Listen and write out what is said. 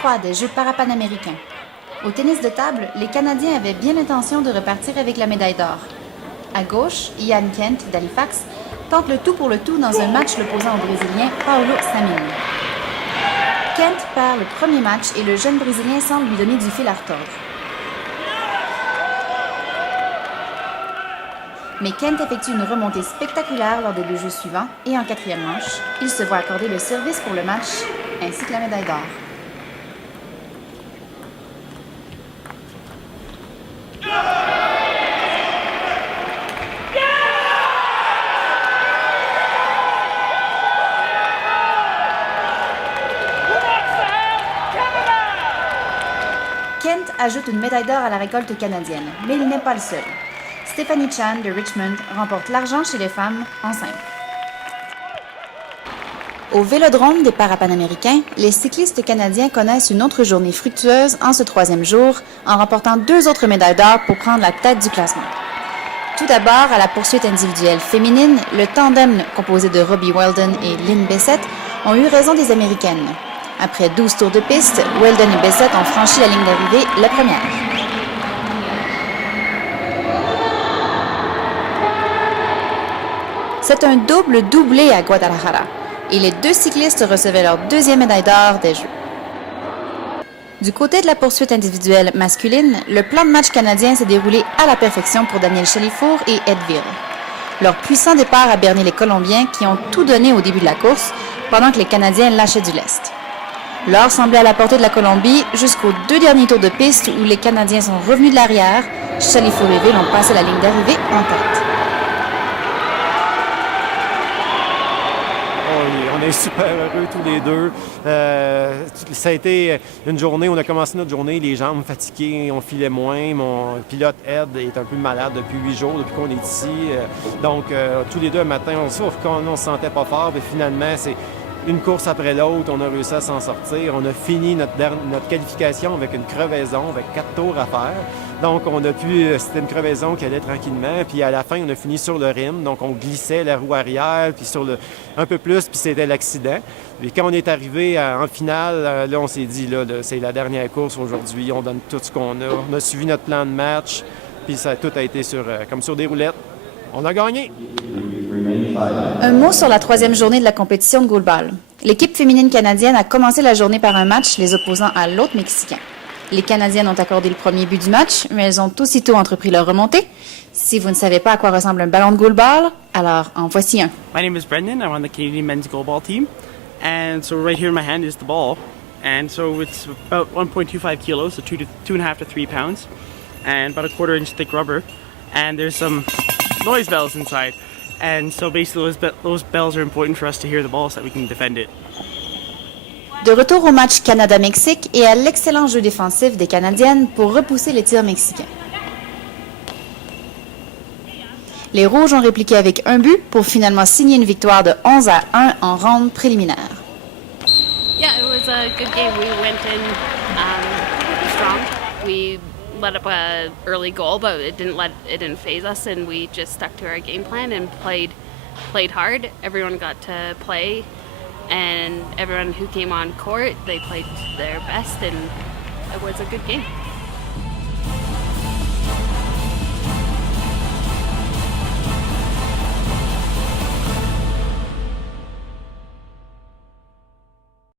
3 des Jeux parapanaméricains. Au tennis de table, les Canadiens avaient bien l'intention de repartir avec la médaille d'or. À gauche, Ian Kent d'Halifax tente le tout pour le tout dans un match l'opposant au Brésilien Paulo Samini. Kent perd le premier match et le jeune Brésilien semble lui donner du fil à retordre. Mais Kent effectue une remontée spectaculaire lors des 2 jeux suivants et en quatrième manche, il se voit accorder le service pour le match ainsi que la médaille d'or. Kent ajoute une médaille d'or à la récolte canadienne, mais il n'est pas le seul. Stephanie Chan de Richmond remporte l'argent chez les femmes en simple. Au Vélodrome des Parapanaméricains, les cyclistes canadiens connaissent une autre journée fructueuse en ce 3e jour en remportant 2 autres médailles d'or pour prendre la tête du classement. Tout d'abord, à la poursuite individuelle féminine, le tandem composé de Robbie Weldon et Lynn Bessette ont eu raison des Américaines. Après 12 tours de piste, Weldon et Bessette ont franchi la ligne d'arrivée la première. C'est un double doublé à Guadalajara et les 2 cyclistes recevaient leur 2e médaille d'or des Jeux. Du côté de la poursuite individuelle masculine, le plan de match canadien s'est déroulé à la perfection pour Daniel Chalifour et Ed Veal. Leur puissant départ a berné les Colombiens qui ont tout donné au début de la course pendant que les Canadiens lâchaient du lest. L'or semblait à la portée de la Colombie jusqu'aux 2 derniers tours de piste où les Canadiens sont revenus de l'arrière. Chalifour et Veal ont passé la ligne d'arrivée en tête. On est super heureux tous les deux. Ça a été une journée, on a commencé notre journée, les jambes fatiguées, on filait moins. Mon pilote Ed est un peu malade depuis 8 jours, depuis qu'on est ici. Donc, tous les deux, un matin, on se sentait pas fort, mais finalement, c'est une course après l'autre, on a réussi à s'en sortir. On a fini notre qualification avec une crevaison, avec 4 tours à faire. Donc, c'était une crevaison qui allait tranquillement. Puis à la fin, on a fini sur le rim. Donc, on glissait la roue arrière, puis un peu plus, puis c'était l'accident. Et quand on est arrivé en finale, là, on s'est dit, là, c'est la dernière course aujourd'hui. On donne tout ce qu'on a. On a suivi notre plan de match, puis tout a été comme sur des roulettes. On a gagné! Un mot sur la 3e journée de la compétition de goalball. L'équipe féminine canadienne a commencé la journée par un match les opposant à l'autre Mexicain. Les Canadiennes ont accordé le premier but du match, mais elles ont aussitôt entrepris leur remontée. Si vous ne savez pas à quoi ressemble un ballon de goalball, alors en voici un. My name is Brendan. I'm on the Canadian men's goalball team. And so right here in my hand is the ball. And so it's about 1.25 kilos, so 2.5 to 3 pounds. And about a 1/4 inch thick rubber. And there's some noise bells inside. And so basically those bells are important for us to hear the ball so that we can defend it. De retour au match Canada-Mexique et à l'excellent jeu défensif des Canadiennes pour repousser les tirs mexicains. Les Rouges ont répliqué avec un but pour finalement signer une victoire de 11-1 en ronde préliminaire. Yeah, it was a good game. We went in strong. We let up an early goal, but it didn't faze us, and we just stuck to our game plan and played hard. Everyone got to play, and everyone who came on court, they played their best, and it was a good game.